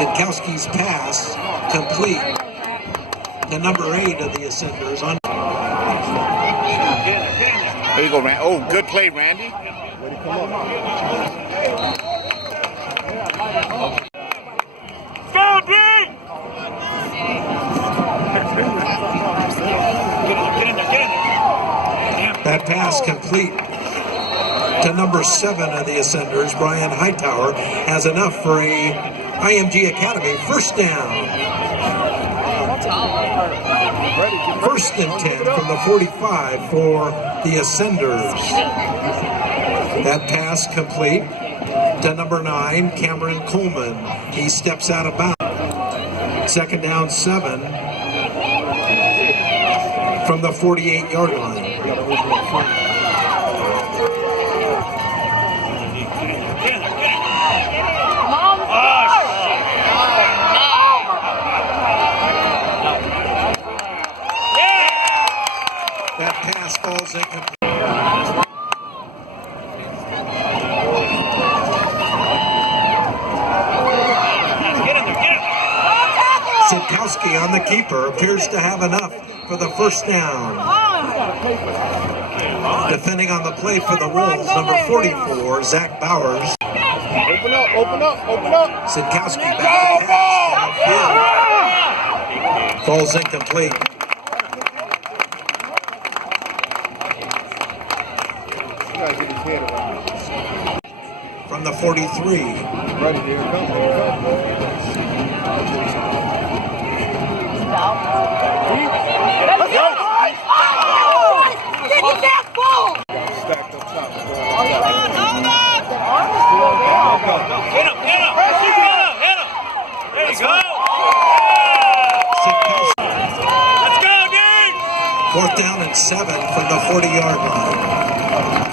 Sitkowski's pass complete to number 8 of the Ascenders. There you go, Randy. Oh, good play, Randy. Way to come up. Go, D! Get in there. That pass complete to number 7 of the Ascenders. Brian Hightower has enough for a IMG Academy first down. First and 10 from the 45 for the Ascenders. That pass complete to number 9, Cameron Coleman. He steps out of bounds. Second down 7 from the 48-yard line. That pass falls incomplete. Sitkowski on the keeper appears to have enough for the first down. Defending on the play for the Wolves, number 44, Zach Bowers. Open up. Sitkowski back to pass. Falls incomplete. From the 43. Ready, here it comes. Let's go! Get that ball! Stacked up top. Hit him! There you go! Let's go, dude! 4th down and 7 from the 40-yard line.